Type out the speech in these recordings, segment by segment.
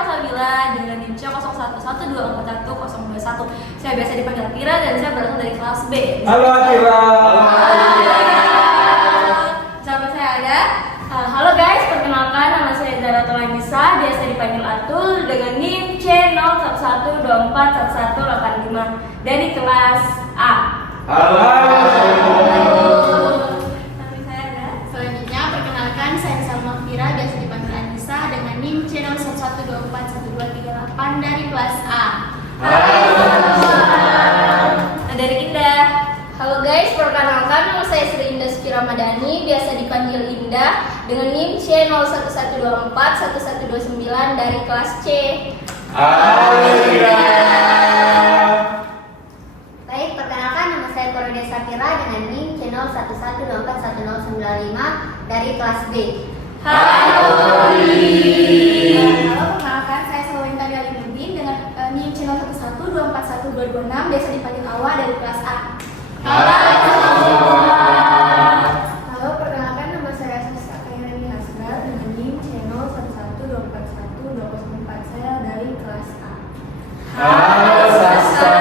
nama saya Bila dengan NIM C0112410221. Saya biasa dipanggil Akira dan saya berasal dari kelas B. Halo Akira. Sama saya ada. Halo guys, perkenalkan nama saya Zara Tolanisa, biasa dipanggil Atul dengan NIM C0112411185 dari kelas A. Halo. Selanjutnya, perkenalkan saya Salma Fira, biasa dipanggil Anissa dengan NIM channel 11241238 dari kelas A. Dari Indah. Halo guys, perkenalkan nama saya Sri Indah Suci Ramadhani, biasa dipanggil Indah dengan NIM C01241129 dari kelas C. Baik, perkenalkan nama saya Korode Safira dengan NIM channel 11241095 dari kelas B. Halo. Halo, perkenalkan saya Salwinta Dalimuddin dengan NIM channel 11241226, biasa dipanggil Awa dari kelas A. Halo, perkenalkan nama saya Sasa Kairani Hasna dengan NIM channel 11241204 saya dari kelas A. Halo Sasa.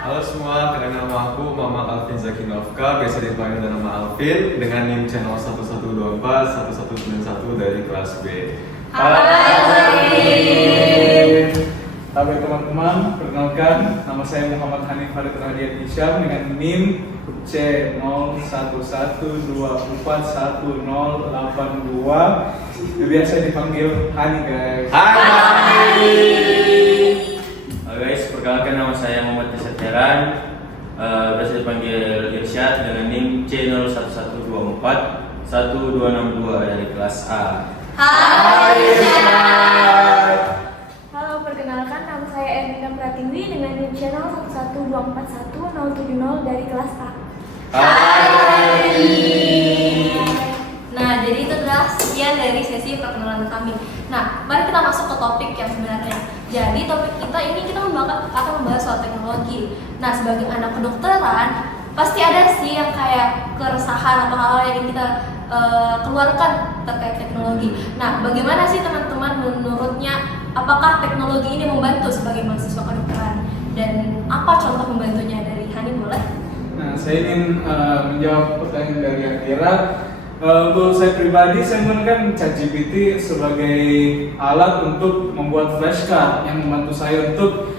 Halo semua, kenalkan nama aku Muhammad Alvin Zakinovka, biasa dipanggil nama Alvin dengan NIM channel 11241191 dari kelas B. Halo teman-teman, perkenalkan nama saya Muhammad Hanif Farid Radian Isyam dengan NIM C01141082. Biasa dipanggil Hani guys. Halo guys, perkenalkan nama saya Muhammad Tisatiran, biasa dipanggil Irsyad dengan NIM C01241262 dari kelas A. Halo, perkenalkan nama saya Ermina Pratiwi dengan NIM channel 11241070 dari kelas A. Nah, jadi itu adalah sekian dari sesi perkenalan kami. Nah, mari kita masuk ke topik yang sebenarnya. Jadi topik kita ini kita akan membahas soal teknologi. Nah, sebagai anak kedokteran, pasti ada sih yang kayak keresahan atau hal-hal yang kita keluarkan terkait teknologi. Nah, bagaimana sih teman-teman menurutnya, apakah teknologi ini membantu sebagai mahasiswa kedokteran? Dan apa contoh membantunya dari Hani, boleh? Nah, saya ingin menjawab pertanyaan dari Akira. Untuk saya pribadi, saya menggunakan ChatGPT sebagai alat untuk membuat flashcard yang membantu saya untuk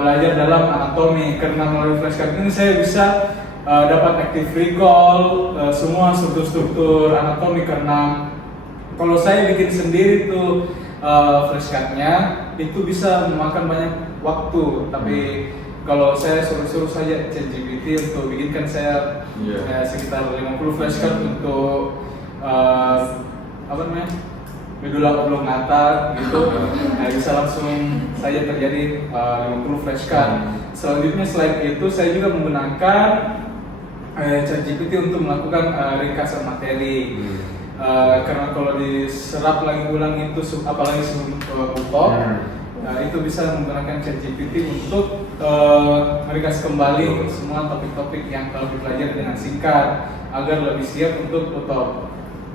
belajar dalam anatomi. Karena melalui flashcard ini saya bisa dapat active recall semua struktur-struktur anatomi. Karena kalau saya bikin sendiri tuh flashcardnya itu bisa memakan banyak waktu, tapi kalau saya suruh saja ChatGPT untuk bikinkan saya sekitar 50 flashcard untuk medula oblongata gitu. Nah, bisa langsung saja terjadi 50 flashcard. Selanjutnya selain itu saya juga menggunakan ChatGPT untuk melakukan ringkasan materi. Karena kalau diserap lagi ulang itu apalagi sebelum UTOP, itu bisa menggunakan ChatGPT untuk meringkas kembali semua topik-topik yang telah dipelajari dengan singkat agar lebih siap untuk UTOP.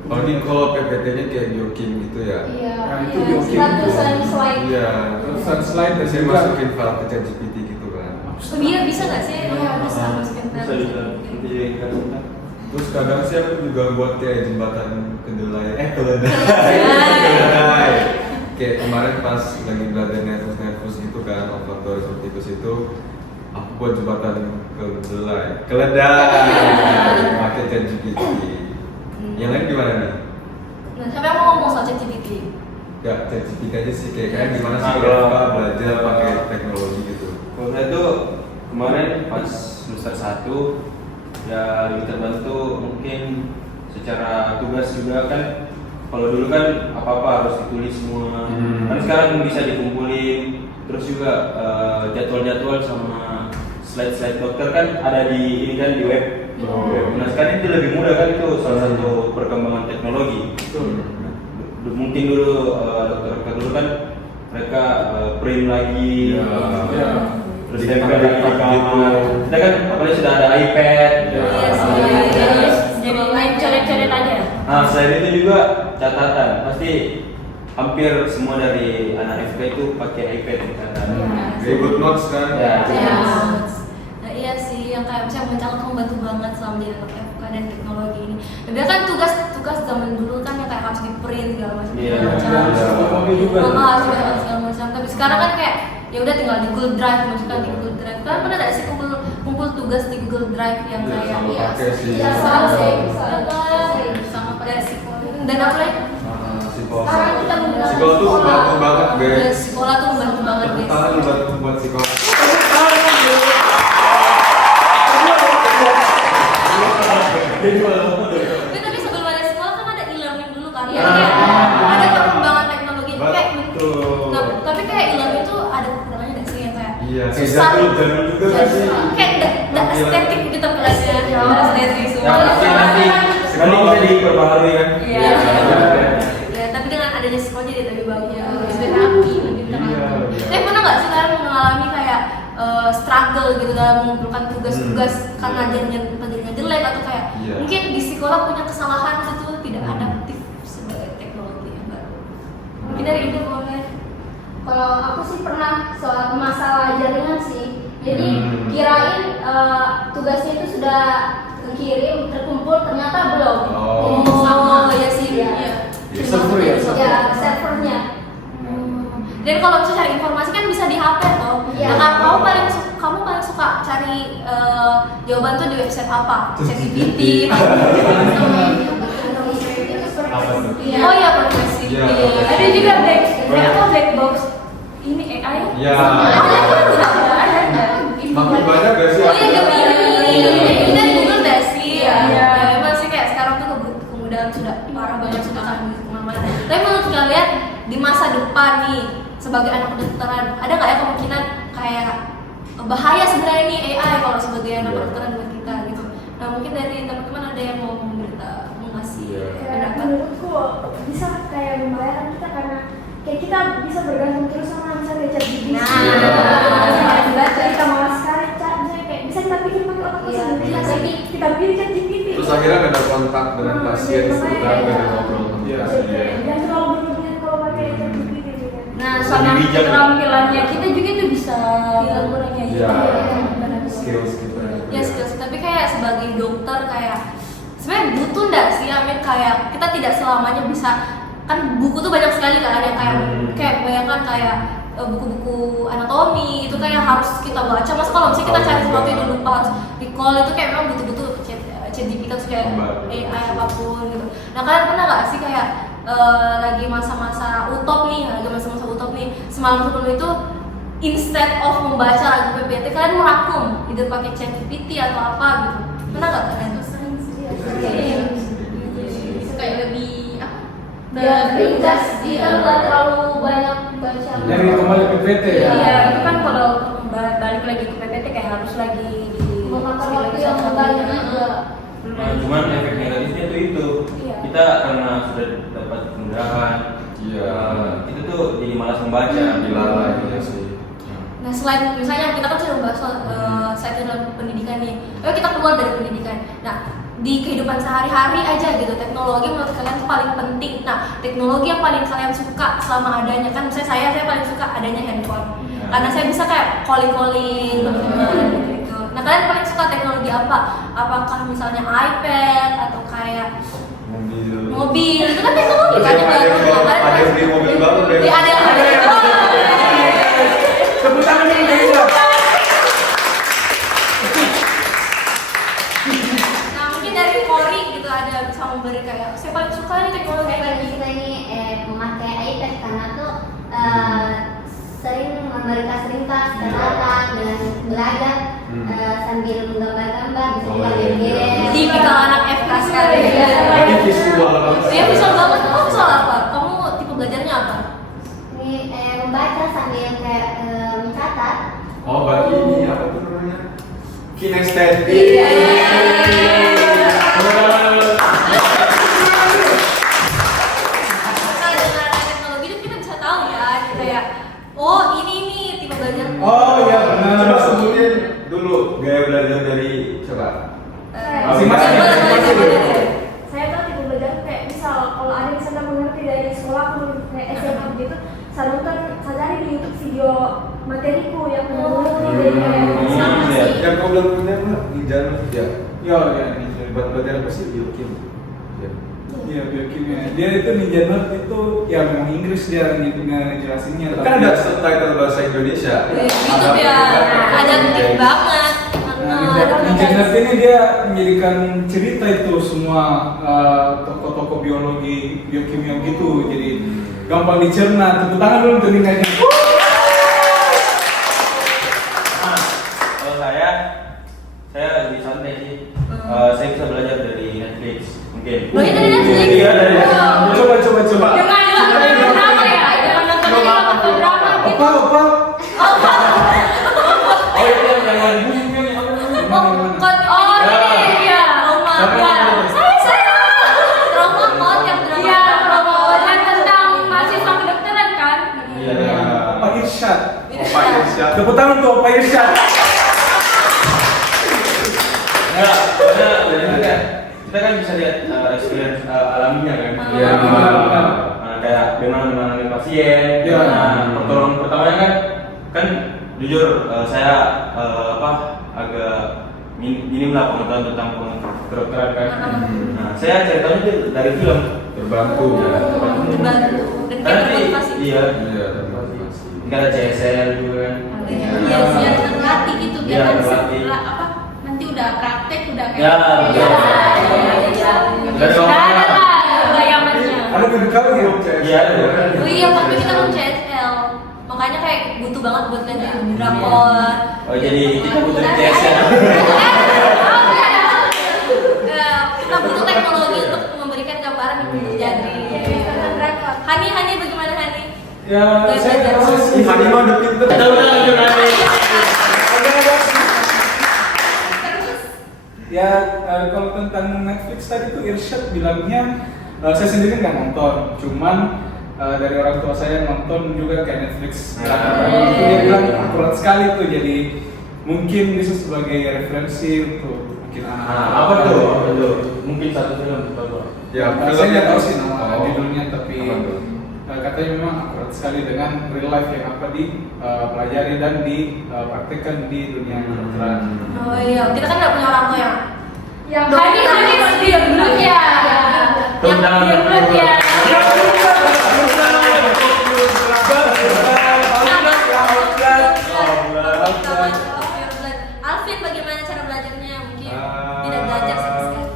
Kalau PPT-nya kayak biokim gitu ya? Iya. Nah, itu biokim itu. Ratusan slide. Iya. Ratusan slide dan Saya juga masukin file ke ChatGPT gitu kan. Bisa nggak sih? Bisa masukin Bisa juga, nanti dijadikan kita. Terus kadang sih aku juga buat kayak jembatan kedelai. Kayak kemarin pas lagi belajar nervus gitu kan, olfaktoris optikus itu, aku buat jembatan keledai pakai ChatGPT. Yang lain gimana nih? Nah, siapa yang mau ngomong soal ChatGPT? Gak ChatGPT aja sih, kayak gimana sih Nah, kalau kalau- belajar pakai teknologi gitu. Kalau saya tuh kemarin pas semester 1 ya lebih terbantu mungkin secara tugas juga kan. Kalau dulu kan apa-apa harus ditulis semua. Kan sekarang bisa dikumpulin. Terus juga jadwal-jadwal sama slide-slide dokter kan ada di ini kan di web. Nah, sekarang itu lebih mudah kan, itu salah satu perkembangan teknologi. Mungkin dulu dokter-dokter dulu kan mereka print lagi, terus tempel di kamar. Kita kan apalagi sudah ada iPad. Iya sih. Jadi main coret-coret aja. Nah, selain itu juga catatan pasti hampir semua dari anak FK itu pakai iPad kan. Ribut notes kan? Ya. Nah iya sih, yang kayak misalnya mencatat membantu banget selama jadi anak FK dan teknologi ini. Dan biasanya kan tugas zaman dulu kan yang kayak harus di print segala macam. Iya. Segala macam. Tapi sekarang kan kayak ya udah tinggal di Google Drive, masukkan di Google Drive. Kalian pernah nggak sih kumpul tugas di Google Drive yang kayak selalu pakai sih. Iya, sama sih. Sama pada dan apa lagi? Sekarang kita menggunakan Psikolog tuh membantu banget Dan guys. sekolah tuh membantu banget guys. Tangan membantu buat psikolog. Tapi sebelum ada sekolah kan ada e-learning dulu kan. Ya, kayak ada perkembangan teknologi kayak Betul. Nah, tapi kayak e-learning itu ada kekurangannya nggak sih yang kayak Iya, susah jalan juga kan sih. kayak nggak estetik gitu kelasnya, nggak estetik semua. Nanti bisa diperbaharui kan? Iya. Ya, tapi dengan adanya sekolah jadi lebih bagus. Lebih rapi, lebih teratur. Tapi pernah nggak sih kalian mengalami kayak struggle gitu dalam mengumpulkan tugas-tugas karena jadinya jelek atau kayak mungkin di sekolah punya kesalahan gitu tidak adaptif sebagai teknologi yang baru. Mungkin dari itu boleh. Kalau aku sih pernah soal masalah jaringan sih. Jadi kirain tugasnya itu sudah terkirim, terkumpul, ternyata belum. Oh. Jadi sama. Ya sih. Iya. Di server ya? Ya, servernya. Dan kalau misalnya cari informasi kan bisa di HP toh. Iya. Nah, kamu paling suka cari jawaban tuh di website apa? ChatGPT. Oh iya, profesi. Iya. Ada juga black box. Ini AI. Iya. Ada. Makin banyak gak sih? Oh iya, Gemini. Dari Google nggak sih? Ya, emang sih kayak sekarang tuh kemudahan sudah parah banget sudah kan di kemana-mana. Tapi menurut kalian di masa depan nih sebagai anak kedokteran ada nggak ya kemungkinan kayak bahaya sebenarnya nih AI kalau sebagai anak kedokteran buat kita gitu? Nah mungkin dari teman-teman ada yang mau mengasih pendapat? Menurutku bisa kayak membahayakan kita karena kayak kita bisa bergantung terus sama misalnya ChatGPT. Kita malas sekali chatnya kayak bisa kita pikir pakai otak kita sendiri. Tapi kita pilih ChatGPT. Terus akhirnya gak ada kontak dengan pasien, sudah gak ada ngobrol sama pasien. Dan terlalu berlebihan kalau pakai ChatGPT gitu kan. Nah Bisa sama dibijak. keterampilannya kita juga itu bisa kurangnya Iya. benar. Skills kita. Ya skills, tapi kayak sebagai dokter kayak sebenarnya butuh nggak sih Amin kayak kita tidak selamanya bisa kan buku tuh banyak sekali kan yang kayak bayangkan kayak buku-buku anatomi itu kayak harus kita baca. Masa kalau misalnya kita cari sesuatu yang lupa harus recall itu kayak memang butuh-butuh ChatGPT terus kayak AI apapun gitu. Nah kalian pernah nggak sih kayak lagi masa-masa utop nih, semalam sebelum itu instead of membaca lagu PPT kalian merangkum, either pakai ChatGPT atau apa gitu. Pernah nggak kalian? Sering sih. Kayak lebih apa? Ya, ringkas, kita nggak terlalu banyak baca. Dari kembali PPT ya? Iya, itu kan kalau balik lagi ke PPT kayak harus lagi di Memakan waktu yang banyak juga. Nah, cuman efek negatifnya tuh itu Iya. kita karena sudah dapat kemudahan, Iya. itu tuh jadi malas membaca. Dilalai ya sih. Nah selain misalnya kita kan sudah membahas soal saya dalam pendidikan nih, ayo kita keluar dari pendidikan. Nah di kehidupan sehari-hari aja gitu teknologi menurut kalian tuh paling penting. Nah teknologi yang paling kalian suka selama adanya kan misalnya saya paling suka adanya handphone karena saya bisa kayak calling gitu. Nah kalian paling suka teknologi apa? Apakah misalnya iPad atau kayak mobil itu kan teknologi kan yang baru. Ada yang beli mobil baru deh. Iya, ada yang beli. Tepuk tangan dulu Desa. Nah mungkin dari Kori gitu ada bisa memberi kayak saya paling suka nih teknologi Saya kayak paling gini. suka ini memakai iPad karena tuh sering memberikan ringkas catatan dan belajar sambil menggambar-gambar bisa juga main game. Tipikal anak FK sekali. Ini visual banget. Iya visual banget. Kamu visual apa? Kamu tipe belajarnya apa? Ini membaca sambil kayak mencatat. Oh, berarti ini apa tuh namanya? Kinestetik. Nah dengan ada teknologi itu kita bisa tahu ya kayak oh ini nih tipe belajar. Oh iya benar. Coba sebutin dulu gaya belajar dari coba. Masing-masing. Saya tuh tipe belajar kayak misal kalau ada misalnya mengerti dari sekolah aku kayak SMP gitu, saya nonton, saya cari di YouTube video materiku yang dulu jadi kayak sama iya. sih. Yang kau bilang punya apa? Ninja ya. Yo ya ini. Berarti apa sih biokim? Ya. Iya biokimia. Dia itu ninja nerd itu ya memang Inggris dia ngejelasinnya. Kan ada subtitle bahasa Indonesia. YouTube ya ada klik banget. Nah, ninja nerd ini dia menjadikan cerita itu semua tokoh-tokoh biologi, biokimia gitu. Jadi gampang dicerna. Tepuk tangan dulu untuk ninggalnya. Nah, kalau saya lebih santai sih. Saya bisa belajar dari Netflix mungkin. Belajar dari Netflix? Iya dari Netflix. Coba. Jangan drama ya, jangan nonton drama gitu. Apa? Oh itu yang lagi booming kan ya? Ini ya, trauma. Saya trauma mod yang drama. Iya, promonya tentang mahasiswa kedokteran kan. Iya. Pak Irsyad. Pak Irsyad. Tepuk tangan untuk Pak Irsyad. Enggak, karena dari itu kan kita kan bisa lihat experience alaminya kan. Iya. Kayak bagaimana menangani pasien. Iya. Nah, pertolongan pertamanya kan jujur saya agak minim lah pengetahuan tentang kedokteran kan. Nah, saya ceritanya itu dari film. Terbantu ya. Terbantu. Dan Karena kita motivasi. iya. Iya, terbantu. Nggak ada CSL juga kan. Iya, biar terlatih gitu Iya, biar terlatih. Nanti udah praktek udah kayak Ya, betul. Dari Nggak orang ada lah bayangannya. Ada kedekal ya? Iya, ada. Oh iya, tapi kita kan CSL. Makanya kayak butuh banget buat lihat di drakor. Oh jadi kita butuh CSL. Kita butuh teknologi untuk memberikan gambaran yang terjadi. Hani bagaimana Hani? Ya, saya rasa sih. Hani mah udah pinter. Udah lanjut nanti. Ya, kalau tentang Netflix tadi tuh Irsyad bilangnya, saya sendiri nggak nonton, cuman dari orang tua saya nonton juga kayak Netflix. Itu dia bilang akurat sekali tuh, jadi mungkin bisa sebagai referensi untuk mungkin Apa tuh? Mungkin satu film bagus. Ya, Saya nggak tahu sih nama Oh. judulnya, tapi Apa tuh? katanya memang akurat sekali dengan real life yang apa dipelajari dan dipraktikkan di dunia kedokteran. Oh iya, kita kan nggak punya orang tua yang Hani diam dulu ya. Tepuk tangan. Diam dulu ya. Alvin bagaimana cara belajarnya? Mungkin tidak belajar sama sekali.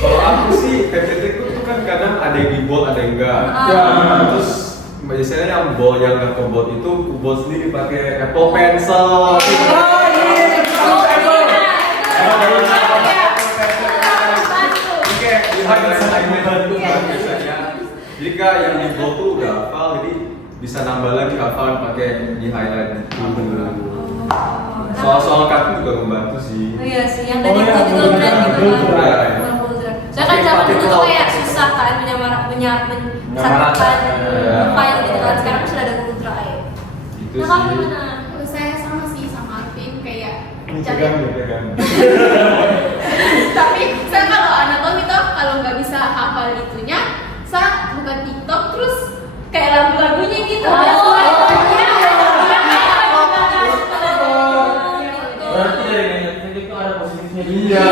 Kalau aku sih PPT itu kan kadang ada yang di bold, ada yang enggak. Ya. Terus biasanya yang bold yang enggak ke bold itu ku bold sendiri pakai Apple Pencil. Jika yang di bold tuh udah hafal, jadi bisa nambah lagi hafalan pakai di highlight gitu. Soal-soal kartu juga membantu sih. Oh iya sih, yang dari Google Drive gitu kan. Google Drive. Saya kan zaman dulu tuh kayak susah kan menyamakan file gitu kan. Sekarang sudah ada Google Drive. Itu Nah, kamu sih. gimana? Kalau saya sama sih sama Alvin kayak Pegang. tapi saya kalau anatomi tuh kalau nggak bisa hafal itunya saya buka TikTok terus kayak lagu-lagunya gitu. Berarti dari Netflix itu ada positifnya. Iya.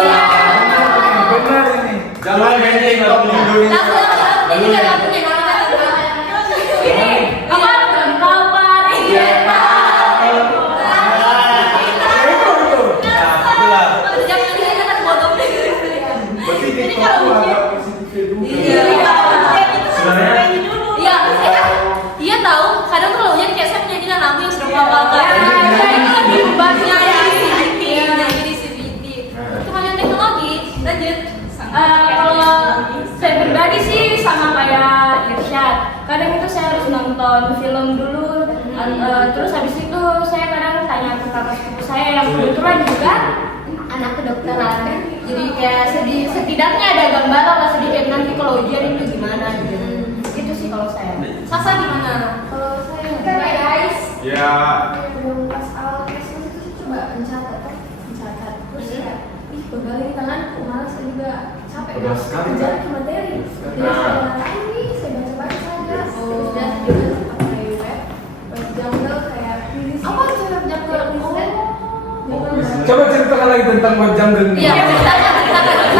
Benar ini. Jangan main TikTok di Indonesia. Ini kan lagunya Ini apa? Kabar iya. Jangan dikatakan bodoh gitu. Berarti TikTok tuh ada positifnya juga. Iya. Sebenarnya Iya tahu. Kadang tuh lagunya kayak saya menyanyikan lagu yang sudah hafal kan. Itu kan bebannya nyanyi di CVT. Itu hanya teknologi. Lanjut. Kalau saya pribadi sih sama kayak Irsyad. Kadang itu saya harus nonton film dulu, terus habis itu saya kadang tanya ke kakak sepupu saya yang kebetulan juga anak kedokteran. Jadi kayak setidaknya ada gambaran lah sedikit nanti kalau ujian itu gimana gitu. Itu sih kalau saya. Sasa gimana? Kalau saya Kan ya guys, Ya. belum pas awal kesmas itu coba mencatat terus ya, ih pegal ini tanganku, malas saya juga capek Pegal sekali, kejar Kak. ke materi. Sekali. Jadi saya tahu nih, saya baca saja. Terus dan juga tentang wajang dan Iya, ceritakan.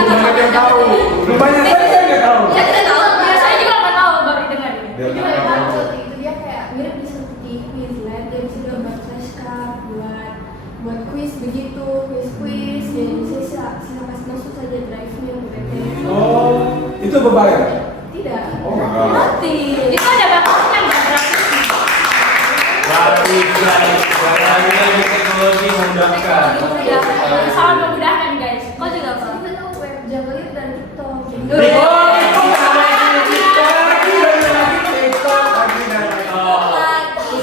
banyak yang tahu. Rupanya saya nggak tahu. Saya tidak tahu. Ya, saya juga nggak tahu, baru dengar ini. Biar Jadi nggak kayak tahu. bacot gitu, dia kayak mirip seperti Quizlet, dia bisa gambar flashcard buat quiz begitu, quiz dan bisa kasih masuk saja drive-nya ke PT. Oh, itu berbayar? Tidak. Oh, Mati. Itu ada batasnya nggak gratis? Gratis guys, lagi teknologi memudahkan. Iya. Sangat memudahkan guys. Kau juga apa? Kita tahu web Javelin dan TikTok. Oh, itu dari TikTok, lagi dari TikTok, lagi dari TikTok.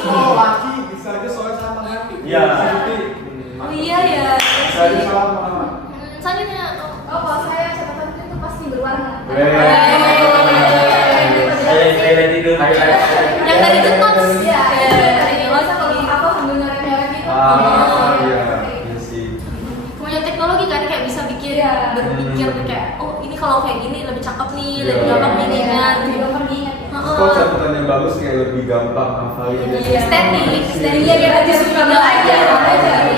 Oh, laki bisa aja soalnya sama kan? Iya. Oh iya ya. Bisa aja sama. Selanjutnya. Oh, kalau saya catatan itu pasti berwarna. Saya tidur. Yang dari itu notes. Iya, Dari masa kalau apa sambil ngarep-ngarep gitu. Iya, iya sih. Punya teknologi kan kayak bisa bikin Iya. berpikir kayak oh ini kalau kayak gini lebih cakep nih, Iya. lebih gampang nih ingat. Lebih gampang diingat ya. Terus kalau catatan yang bagus kayak lebih gampang hafalin. Iya. Estetik Iya, kayak aja suka belajar.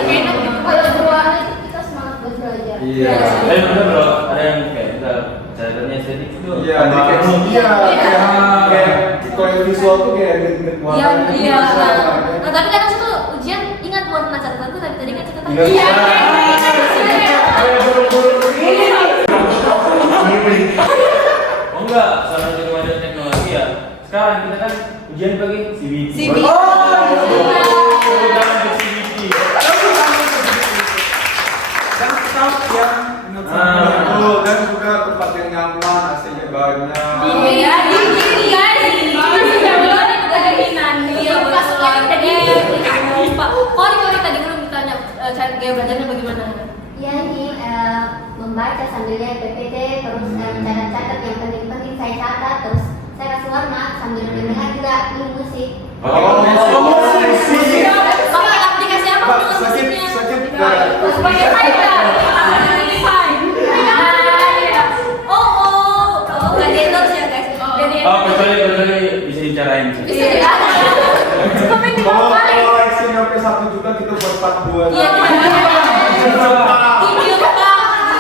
Enak gitu. Kalau berwarna itu kita semangat buat belajar. Iya. Tapi bener bro, ada yang kayak kita catatannya estetik itu. Iya, jadi kayak kalau yang visual tuh kayak inget warna. Iya, gitu. iya. Bisa. Nah, tapi kadang suka ujian ingat warna catatan tuh tadi kan catatan. Iya. Oh enggak, salah satu kemajuan teknologi ya. Sekarang kita kan ujian pakai CBT. CBT. Udah pakai CBT. Dan staff yang Betul, dan juga tempat yang nyaman, AC-nya banyak. Iya, gini guys. Ini sudah belum itu keinginan. Iya, betul. Lupa. Kori tadi belum ditanya cara gaya belajarnya bagaimana? Ya ini membaca sambil lihat PPT, terus catat-catat yang penting-penting saya catat, terus saya kasih warna sambil mendengar juga ini musik. musik. Pakai aplikasi apa Pak, untuk sakit, musiknya? sakit. Sebagai saya, Oh, nggak di endorse ya guys. Jadi Oh, kecuali bisa dicarain. bisa ya. Kalau Lexi nyampe 1 juta kita buat 4 bulan. Iya, di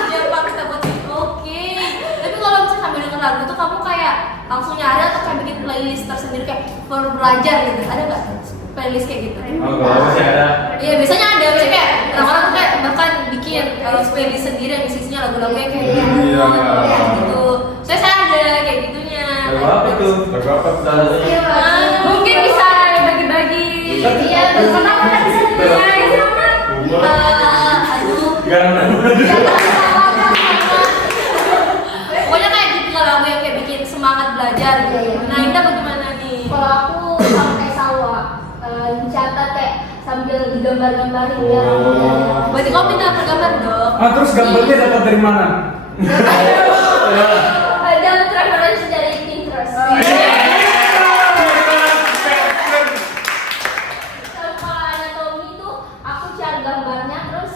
Jepang kita buat oke. Tapi kalau misalnya sambil denger lagu tuh kamu kayak langsung nyari atau kayak bikin playlist tersendiri kayak for belajar gitu. Ada nggak playlist kayak gitu? Oh, kalau masih ada. Iya biasanya ada, biasanya kayak orang-orang tuh kayak bahkan bikin playlist sendiri yang isinya lagu-lagu yang kayak gitu. Iya. Gitu. Saya ada kayak gitunya. Lagu apa tuh? Lagu apa? Salah satunya. mungkin bisa dibagi-bagi. Iya, Kenapa nggak bisa dibagi? aduh. Jangan. Pokoknya kayak gitu lagu yang kayak bikin semangat belajar gitu. Nah, Indah bagaimana nih? Kalau aku sama kayak Salwa, dicatat kayak sambil digambar-gambarin biar aku belajar. Berarti kamu minta gambar dong. Ah, terus gambarnya dapat dari mana? Dapat referensi dari Pinterest. Sama anatomi itu aku cari gambarnya terus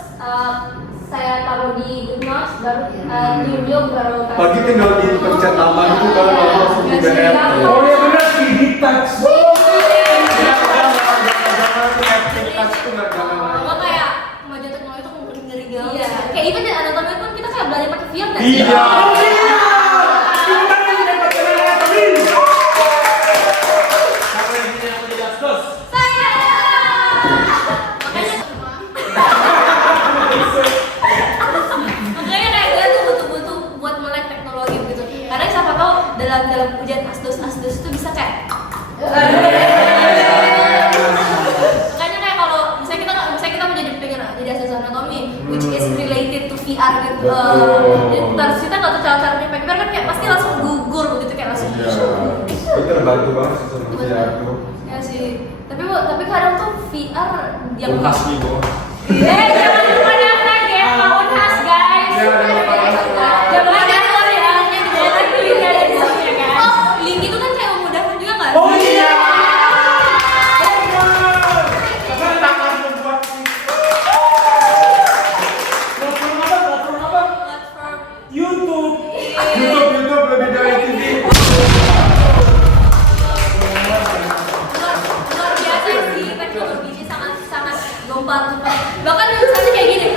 saya taruh di Good Notes baru di blog baru kasih. Pagi tinggal dipencet nama itu kan langsung di PDF. Oh ya benar, CD touch. Kalau kayak kemajuan teknologi itu ngeri banget. Iya. Kayak even di anatomi pun kita kayak belajar pakai VR kan? Iya. Siapa yang punya aku tidak sos? Saya. Makanya kayak gue tuh butuh buat melek teknologi gitu. Karena siapa tahu dalam ujian asdos itu bisa kayak makanya kayak kalau misalnya kita mau pengen jadi asisten anatomi which is related to VR gitu. Betul. Terus kita nggak tahu cara-caranya pakai VR kan kayak pasti langsung gugur begitu kayak langsung. Itu terbantu banget sih sama VR tuh. Ya sih. Tapi kadang tuh VR yang Unhas nih, Bo. Jangan lupa daftar ya, Pak Unhas guys. Jangan lupa daftar. Jangan lupa daftar ya. Nanti link ada di sini ya kan. Oh, link itu kan kayak memudahkan juga nggak? Oh iya. Platform YouTube. YouTube lebih dari TV. luar biasa sih teknologi ini sangat membantu. Bahkan misalnya kayak gini,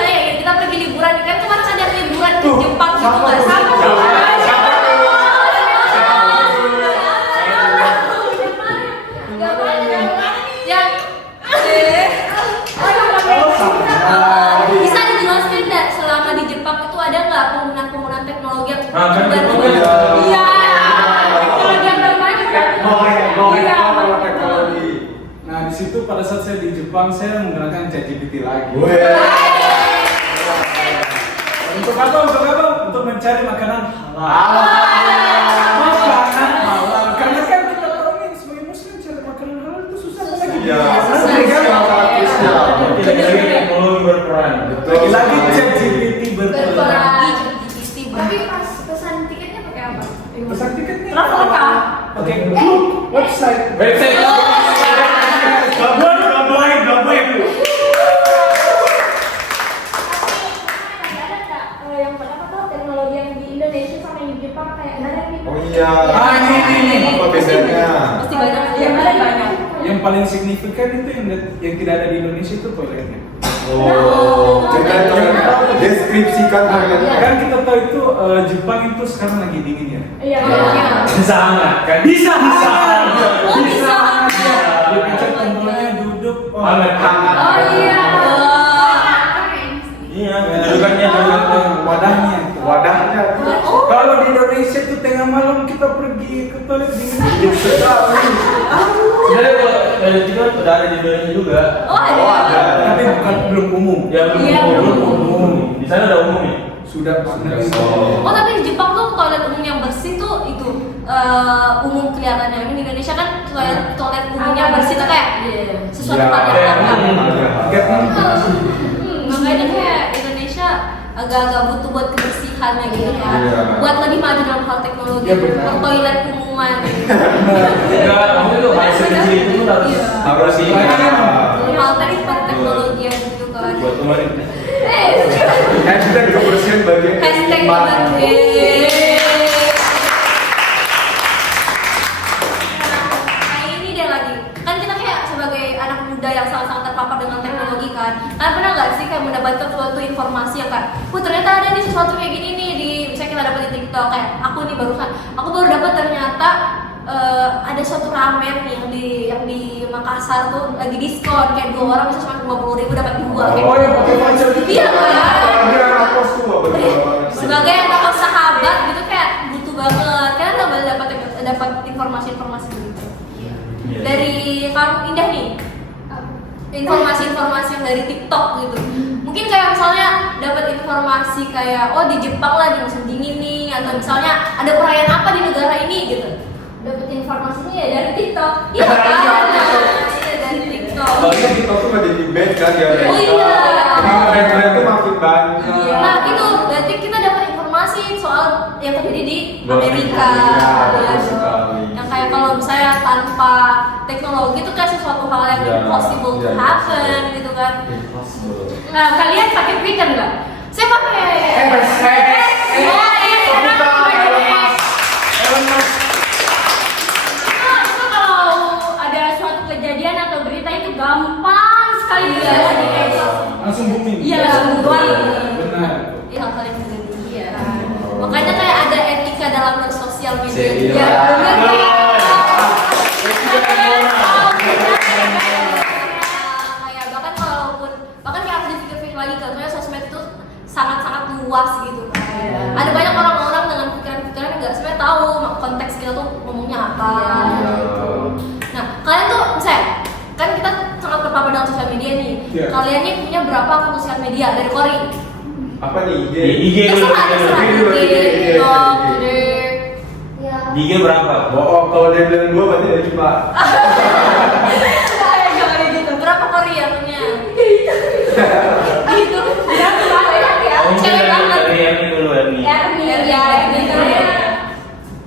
pada saat saya di Jepang saya menggunakan ChatGPT lagi. Untuk apa? Untuk mencari makanan halal. Makanan halal. Karena kan kita tahu nih sebagai muslim cari makanan halal itu susah lagi. Iya. Lagi-lagi teknologi berperan. Lagi-lagi ChatGPT berperan. Tapi pas pesan tiketnya pakai apa? Pesan tiketnya Traveloka. pakai website. Gak boleh. Yang pertama tuh teknologi yang di Indonesia sama yang di Jepang kayak ada nih. Oh iya. Ini. Apa bedanya? Pasti banyak Yang ada banyak. Yang paling signifikan itu yang tidak ada di Indonesia itu toiletnya. Oh, kita deskripsikan toiletnya. Kan kita tahu itu Jepang itu sekarang lagi dingin ya. Iya. Bisa hangat kan? Bisa. Bisa. Dipencet tombolnya duduk. Hangat. Oh iya. Iya, kedudukannya Wadahnya. Oh. Kalau di Indonesia itu tengah malam kita pergi ke toilet dingin sekali. sebenarnya kalau toilet itu udah ada di Indonesia juga. Oh ada. Tapi belum umum. Ya belum Iya, belum belum umum. Di sana udah umum ya? Sudah. Oh tapi di Jepang tuh toilet umum yang bersih tuh itu umum kelihatannya. Ini di Indonesia kan toilet umum yang bersih tuh kayak sesuatu hal yang langka. Makanya kayak Indonesia agak-agak butuh buat kebersihannya gitu kan. Iya. Buat lebih maju dalam hal teknologi, Iya, benar. toilet umuman. Enggak, kamu itu hal sekecil itu tuh harus ini. Hal teknologi yang gitu kan. Buat kemarin. Hashtag kebersihan bagian Hashtag iman. Nah ini dia lagi. Kan kita kayak sebagai anak muda yang sangat-sangat terpapar dengan teknologi kan. Kalian pernah nggak sih kayak mendapatkan suatu informasi yang kayak, ternyata ada nih sesuatu kayak gini nih di misalnya kita dapat di TikTok kayak aku nih barusan, aku baru dapat ternyata ada suatu ramen yang di Makassar tuh lagi diskon kayak 2 orang bisa cuma 50.000 dapat 2 kayak. Oh, yang pakai voucher itu. Iya kan? Dia rapos tuh apa Sebagai anak sahabat gitu kayak butuh banget. Kalian nggak boleh dapat informasi-informasi begitu. Dari kamu Indah nih, informasi-informasi yang dari TikTok gitu. Mungkin kayak misalnya dapat informasi kayak di Jepang lagi musim dingin nih, atau misalnya ada perayaan apa di negara ini gitu. Dapat informasinya ya dari TikTok. Iya kan? Iya dari TikTok. Soalnya TikTok tuh ada di band kan ya. Oh iya. Band-band tuh makin banyak. Nah itu berarti kita dapat informasi soal yang terjadi di Amerika. Iya, Ya, yang kayak kalau misalnya tanpa teknologi itu kayak sesuatu hal yang impossible to happen gitu kan. Nah, kalian pakai Twitter nggak? Saya pakai. Itu kalau ada suatu kejadian atau berita itu gampang sekali Iya. bisa di cancel. Langsung booming. Iya, langsung booming. Benar. Iya hal yang terjadi. Iya. Makanya kayak ada etika dalam bersosial media. Iya. Ya, benar kayak. Kayak bahkan kayak harus dipikir-pikir lagi karena sosmed itu sangat-sangat luas gitu kan. Ada banyak orang-orang dengan pikiran-pikiran yang nggak sebenarnya tahu konteks kita tuh ngomongnya apa. Gitu. Nah kalian tuh misalnya kan kita sangat terpapar dengan sosial media nih. Iya. Kalian nih punya berapa akun sosial media dari Kori? Apa nih IG? IG dulu. Terserah dulu, IG, IG. TikTok, Twitter. Ya. IG berapa? Oh, kalau dia bilang 2 berarti ada 5. Jangan gitu. Berapa Kori akunnya? Gitu. Berapa banyak ya? Oh, mungkin Cewek banget. dari Erni dulu Erni. Erni Ya, ya, gitu.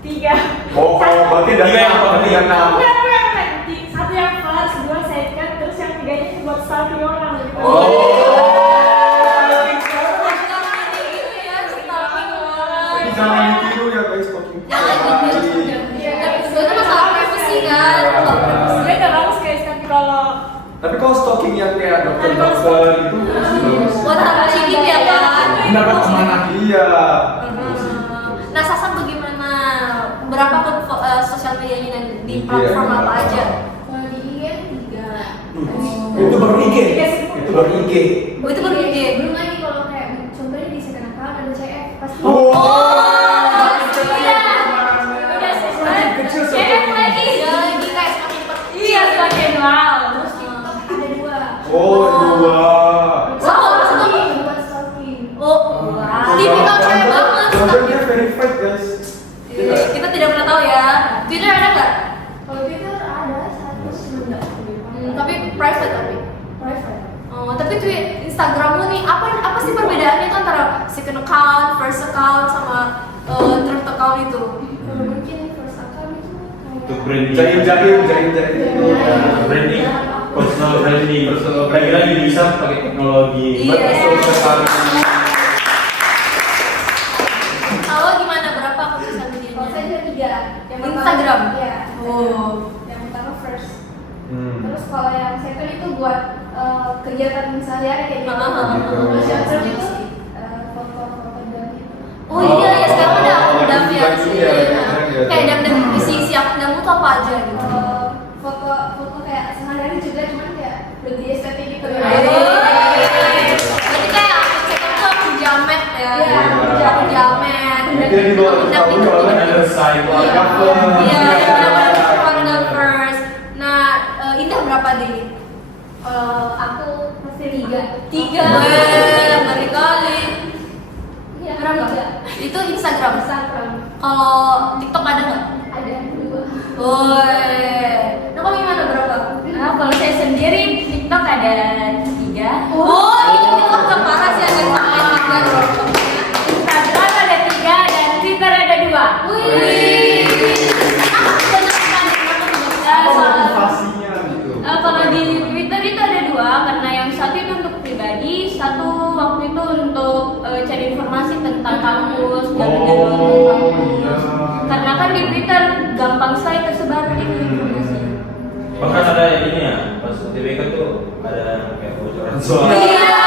3. Oh, kalau berarti dari Tiga yang apa? 36. Satu yang first, 2 second, terus yang 3-nya buat stalking orang. Tapi jangan ditiru ya guys, stalking. Itu masalah privasi kan. Masalah privasi. Dia udah bagus guys, tapi kalau Tapi kalau stalking yang kayak dokter-dokter itu bagus. Buat hal positif ya kan. Mendapat amanah. Iya. Nah Sasa bagaimana? Berapa akun sosial medianya dan di Iya. platform apa aja? kalau di IG 3. Itu baru IG. Itu baru IG. Oh itu baru IG. Belum lagi kalau kayak contohnya di second account ada CF pasti. Oh, iya. Udah sih. Kecil CF lagi. iya lagi kayak semakin cepat. Iya, semakin wow. Terus TikTok enggak. Tapi private tapi. Private. Oh, tapi tuh Instagrammu nih apa sih perbedaannya tuh antara second account, first account sama third account itu? Kalau mungkin first account itu Itu kayak branding. Branding. Ya, Personal branding. Personal Lagi-lagi bisa pakai teknologi. Iya. Betul sekali. Kalau gimana berapa akun sosial kalau medianya? saya ada 3. Yang pertama- Instagram? Iya. Oh. Yang pertama first. Hmm. Terus kalau yang second itu buat kegiatan sehari-hari kayak gitu. Gitu. Terus yang third itu foto-foto dan gitu. Oh iya ya sekarang ada akun dam ya. Lagi ya, Kayak dam isi akun dammu tuh apa aja gitu. Foto kayak sehari-hari juga cuman kayak lebih estetik gitu. Berarti kayak akun second tuh akun jamet ya. Iya, Akun jamet. Mungkin di bawah tahu kalau ada side cover. Iya, yang benar-benar keluarga first. Nah, Indah berapa deh? Aku pasti 3. 3. Ngeri kali. Iya, Berapa? 3. Itu Instagram. Instagram Kalau TikTok ada nggak? Ada 2. Woi. Nah, kamu gimana berapa? Nah, kalau saya sendiri TikTok ada 3. Oh, itu TikTok nggak parah sih ada sampai 3. Instagram ada 3 dan Twitter ada 2. Wih. Banyak sekali. Motivasinya gitu. Kalau di Twitter itu ada 2 karena yang satu itu untuk pribadi, satu waktu itu untuk cari informasi tentang kampus dan Oh iya. karena kan di Twitter gampang sekali tersebar itu informasi. Bahkan ada ini ya, pas UTBK tuh ada kayak bocoran soal. Iya.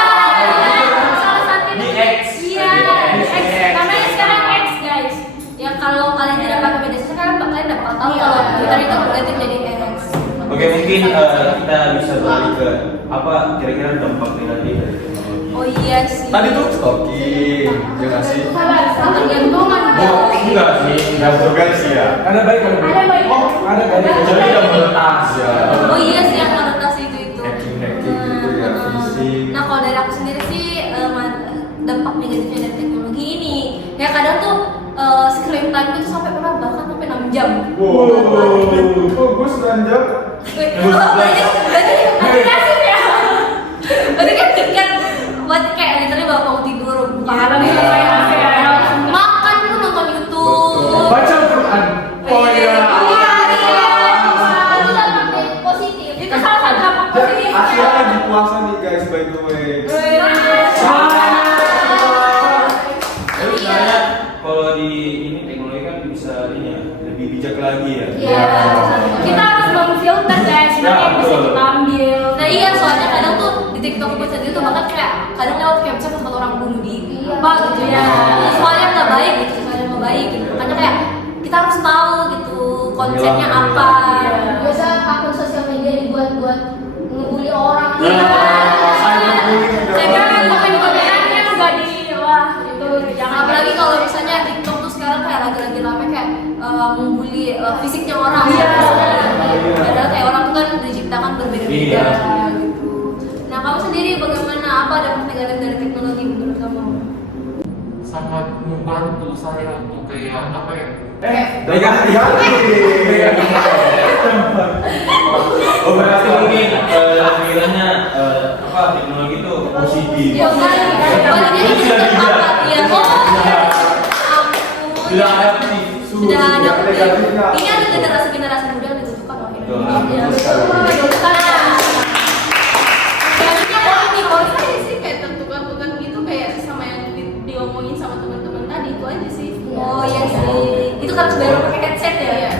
Salah satu Di X. Iya, di X. Namanya sekarang X guys. Ya kalau kalian tidak pakai media sosial kalian kalian nggak bakal tahu kalau Twitter itu berganti menjadi X. Oke, mungkin kita bisa balik ke apa kira-kira dampak negatif dari teknologi. Oh iya sih. Tadi tuh stalking, ya nggak sih? Ketergantungan. Oh, enggak sih, enggak Juga sih ya. Ada baik ada buruk. Ada baik. Oh, ada baik. kecuali udah meretas ya. Oh iya sih yang meretas itu. Hacking gitu ya, phishing. Nah kalau dari aku sendiri sih dampak negatifnya dari teknologi ini ya kadang tuh screen time itu sampai pernah bahkan sampai 6 jam. Wow. Kok gue 9 jam? Berarti aplikasi ya. Berarti kan tiket buat kayak literally bawa kamu tidur buka HP, makan pun nonton YouTube. Baca Al-Quran. Oh iya. Itu dampak positif. Itu salah satu dampak positif. Akhirnya lagi puasa nih guys, by the way. Tapi sebenarnya kalau di ini teknologi kan bisa ini ya, lebih bijak lagi ya. Iya. Kita harus memfilter guys, mana yang bisa kita ambil. Nah iya soalnya kadang tuh di TikTok gue sendiri tuh bahkan kayak kadang lewat kayak misalnya tempat orang bunuh diri apa gitu ya. Soalnya nggak baik gitu, soalnya nggak baik gitu. Makanya kayak kita harus tahu gitu konsepnya apa. Biasa akun sosial media dibuat buat ngebully orang. Iya. Saya kan komen-komenannya nggak di wah itu jangan. Apalagi kalau misalnya TikTok tuh sekarang kayak lagi-lagi rame kayak membuli fisiknya orang. Iya. Padahal kayak orang tuh kan diciptakan berbeda-beda Iya. gitu. Nah kamu sendiri bagaimana apa dampak negatif dari teknologi menurut kamu? Sangat membantu saya untuk kayak apa ya? Negatif. Oh berarti mungkin pikirannya apa teknologi itu positif. Ya kan, baliknya Ini itu sudah sudah bijak. tepat ya. Oh, ampun. Sudah adaptif. Sudah ada. Negatifnya. Ini ada generasi muda yang ditujukan loh. Betul. Ya, Betul betul. sekali. Nah, Selanjutnya kalau di saya sih kayak tentukan gitu kayak sama yang diomongin sama teman-teman tadi itu aja sih. oh iya sih. Itu kan baru pakai headset ya. Iya.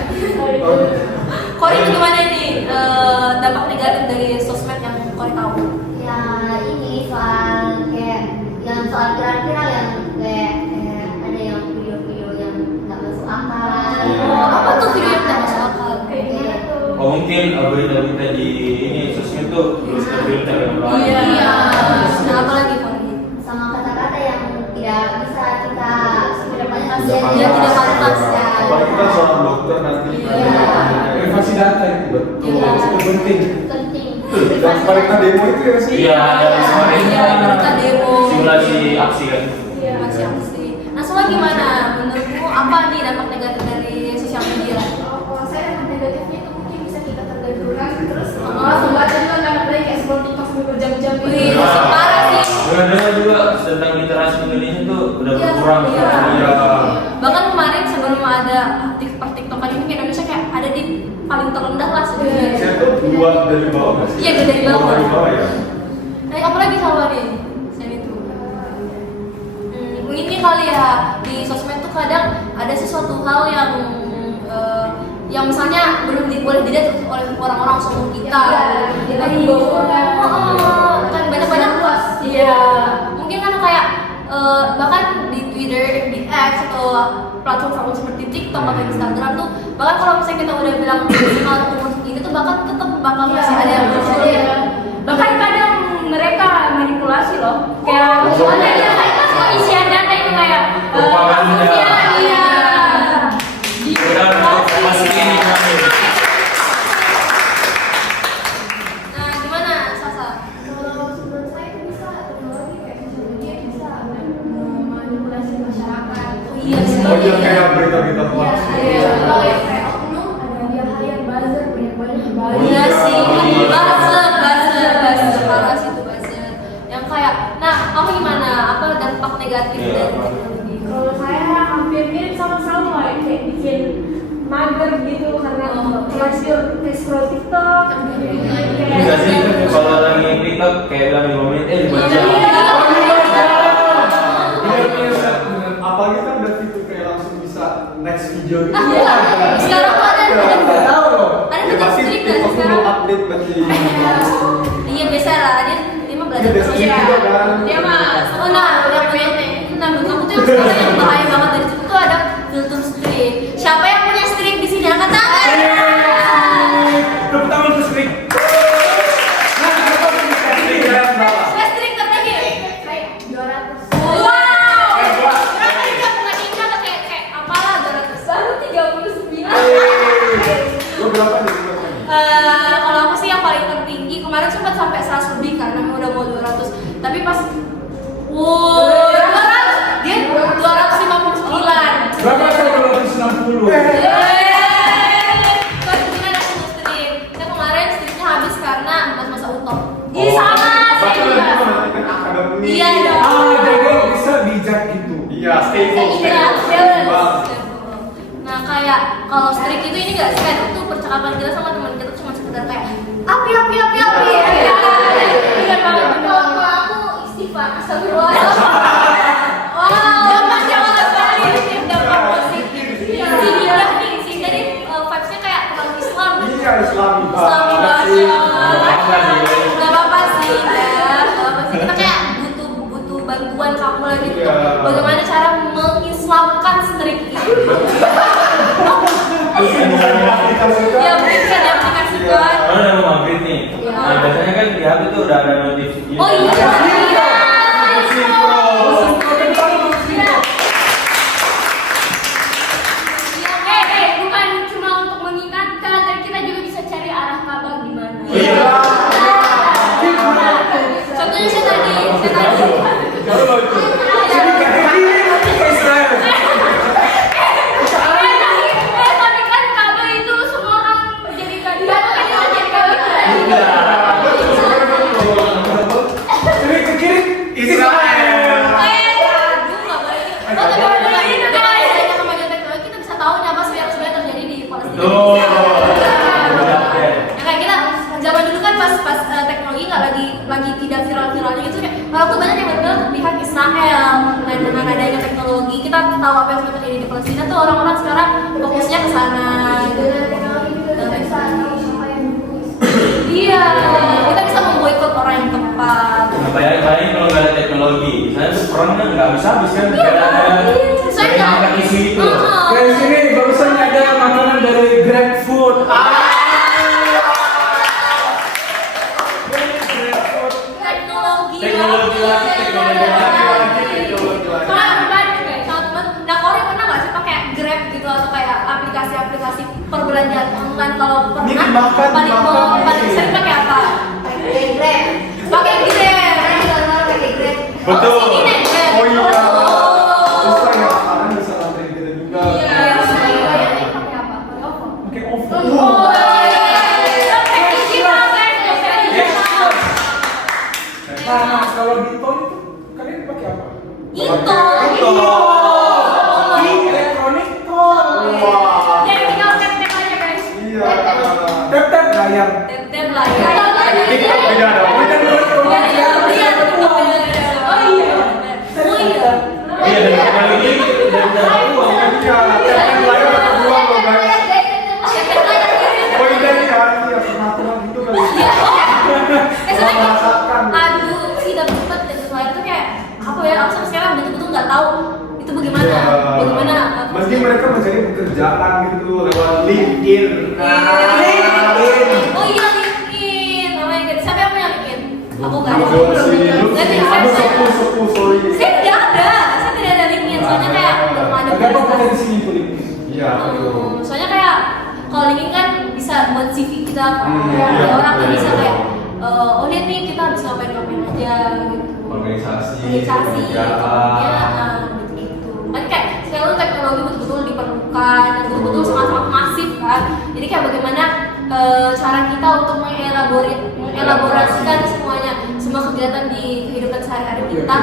Kori itu gimana nih dampak negatif dari sosmed yang Kori tahu? Ya ini soal kayak yang soal viral-viral yang kayak ada yang video-video yang nggak masuk akal. Oh, apa tuh video yang tidak masuk akal? Kayak gimana tuh? Oh mungkin berita-berita di ini sosmed tuh terus filter yang lain. Iya. Nah, apalagi Kori? Sama kata-kata yang tidak bisa kita Iya, jadi tidak pantas. Apalagi kita seorang dokter nanti. Privasi data itu betul. Iya. Itu penting. penting. Dan mereka demo itu ya sih. Iya, ada kemarin Iya, mereka demo. simulasi aksi kan. Iya. Masih aksi. Nah, semua gimana? Menurutmu apa nih dampak negatif dari sosial media? Kalau saya dampak negatifnya itu mungkin bisa kita tergantungan terus rendah lah sebenarnya. Saya tuh 2 dari bawah nggak sih? Iya, 2 dari bawah. 2 dari bawah ya. Nah, apalagi sama nih, saya itu. Ini kali ya di sosmed tuh kadang ada sesuatu hal yang misalnya belum boleh dilihat oleh orang-orang seumur kita. Kita himbau Kan banyak luas. Iya. Mungkin kan kayak bahkan di Twitter, di X atau platform seperti TikTok atau Instagram tuh, bahkan kalau misalnya kita udah bilang minimal umur segini tuh bahkan tetap bakal masih ada yang muncul. Bahkan kadang mereka manipulasi loh. Kayak soalnya dia isian data itu kayak Propaganda. iya. Masih ini kami. Nah, gimana Sasa? Kalau menurut saya itu bisa teknologi kayak sosial media bisa memanipulasi masyarakat. Iya, Oh iya kayak berita-berita hoax. Iya, kalau yang kayak oknum ada dia hire buzzer banyak Oh, Iya iya. sih, buzzer parah sih itu buzzer. Yang kayak, nah kamu gimana? Apa dampak negatif Iya, dari apa? teknologi? Kalau saya hampir mirip sama kayak bikin mager gitu karena kayak scroll TikTok Enggak sih, kalau lagi TikTok kayak bilang 5 menit, dibaca. Apalagi kan udah fitur kayak langsung bisa next video gitu. Iya, sekarang tuh ada Nggak tahu loh. ada Ya fitur pasti strik kan TikTok sekarang. belum update berarti. Iya biasa lah, dia mah belajar Iya, terus strik ya. juga kan. Dia mah Oh, nah, menurut kamu tuh yang sekarang yang bahaya banget dari situ tuh ada filter strik. Siapa yang punya strik di sini angkat tangan? Tepuk tangan untuk Strik. Nah, kenapa punya Strik ya? Saya strik tertinggi. kayak 200. Wow. Berapa ini bukan ingat kayak apalah 200 baru 39. Lo berapa nih? Kalau aku sih yang paling tertinggi kemarin sempat sampai 100 lebih karena udah mau 200. Tapi pas 200 dia 259. Berapa kalau 260? Kebetulan aku strik. Saya kemarin striknya habis karena masa utop. Ih, sama Pasti saya lo juga. kan akademi. Iya dong. Jadi bisa bijak gitu. Iya, stable. Iya, Bang. nah kayak kalau strik itu ini nggak sih kayak itu percakapan kita sama teman kita cuma sekedar kayak api. Iya, benar banget. Kalau aku istighfar, astagfirullah. Wow, dampak positif. Sih, jadi vibes-nya kayak terlalu Islam. Iya, Islami Islami banget. Iya. Gak apa-apa sih, kita kayak butuh bantuan kamu lagi gitu. Iya. Bagaimana cara mengislamkan strik itu? Ya mungkin bisa diaplikasikan. Kalau udah mau maghrib nih, nah biasanya kan di HP tuh udah ada notif. Oh iya. Bukan cuma untuk mengingatkan, tapi kita juga bisa cari arah kabar di mana. Iya. Contohnya saya tadi. Tapi kan kabar itu semua orang jadikan Kiri ke kiri. Israel. Aduh, nggak boleh. Oh, tapi kalau belajar kemajuan teknologi kita bisa tahu nih apa sebenarnya terjadi di Palestina. Tuh. Ya kayak kita zaman dulu kan pas teknologi nggak lagi tidak viral-viralnya gitu kayak kalau tuh banyak yang benar pihak Israel dan dengan adanya teknologi kita tahu apa yang sebenarnya terjadi di Palestina tuh orang-orang sekarang fokusnya ke sana. Dengan teknologi kita bisa tahu siapa yang menulis. Iya, kita bisa memboikot orang yang tepat. Bayangin kalau nggak ada teknologi, misalnya tuh perang kan nggak bisa habis kan, nggak ada Saya yang angkat isu itu. Dari sini barusan ada makanan dari GrabFood. Teknologi lagi. Nah, Kori pernah nggak sih pakai Grab gitu atau kayak aplikasi-aplikasi perbelanjaan online? Kalau Ini pernah, dimakan. paling sering pakai apa? Pakai Grab. Pakai Grab. Saya juga orang pakai Grab. Betul. Oh, sini naik Grab. Oh iya. Oh. Bisa ya, sekarang bisa nganterin kita juga. Iya. Bayarnya pakai apa? Pakai OVO. Pakai OVO. Oh, iya. Pakai digital, guys. Pakai digital. Nah, kalau di tol itu kalian pakai apa? Itu. Elektronik tol. Wah. Jadi tinggal tap-tap aja guys. Iya. Tap layar. Teten layar. TikTok beda dong. Kita Oh iya. Iya, dan kembali lagi dan uang kan. Teten layar atau buang loh guys. Oh iya ya pengaturan gitu kali. Soalnya Merasakan. aduh sih dapat cepet teten layar tuh kayak apa ya? Aku sampai sekarang betul-betul nggak tahu itu bagaimana. Bagaimana? Mungkin mereka mencari pekerjaan gitu lewat LinkedIn. Oh iya LinkedIn. Namanya gitu. Siapa yang punya LinkedIn? Aku nggak ada. Nggak ada. Aku sepuh sorry. Saya tidak ada. Saya tidak ada LinkedIn. Soalnya kayak belum ada. Kenapa pakai di sini tuh LinkedIn? Iya, betul. Soalnya kayak kalau LinkedIn kan bisa buat CV kita. Iya, Orang tuh iya, bisa iya. kayak oh lihat nih kita habis ngapain aja gitu. Organisasi, Ya, gitu. Kan kayak sekarang teknologi betul-betul diperlukan dan betul-betul sangat-sangat masif kan. Jadi kayak bagaimana cara kita untuk mengelaborasikan semuanya, semua kegiatan di kehidupan sehari-hari kita.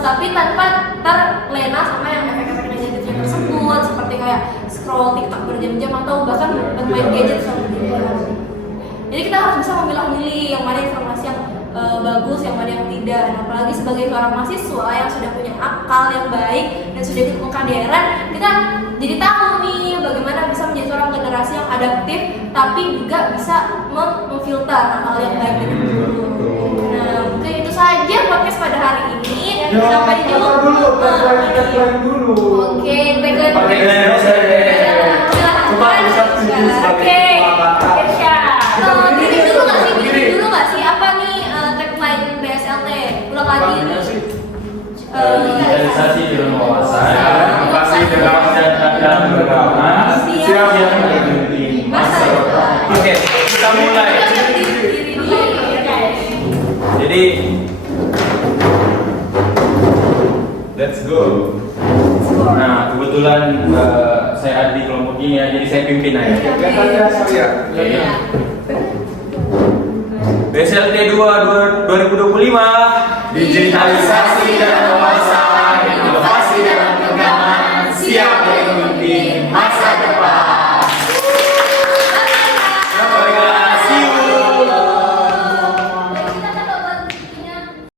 Tapi tanpa terlena sama yang efek-efek negatifnya tersebut, seperti kayak scroll TikTok berjam-jam atau bahkan bermain gadget sama dia. Jadi kita harus bisa memilah-milih yang mana informasi yang bagus, yang mana yang tidak. Dan apalagi sebagai seorang mahasiswa yang sudah punya akal yang baik dan sudah ikut pengkaderan, kita jadi tahu nih bagaimana bisa menjadi seorang generasi yang adaptif, tapi juga bisa memfilter hal yang baik dan buruk. Nah, mungkin itu saja podcast pada hari ini. Sampai jumpa tagline dulu. Oke, tagline. Coba Irsyad sendiri sebagai Oke, kata. Irsyad. Diri dulu nggak sih? Apa nih tagline BSLT? Ulang lagi nih. Digitalisasi dengan wawasan, Inovasi dan beragama, Siap. yang mengikuti masa depan. Oke, kita mulai. Jadi, Let's go. nah kebetulan saya ada di kelompok ini ya, jadi saya pimpin aja. Kelihatannya saya. Iya. BSLT 2 2025 digitalisasi dan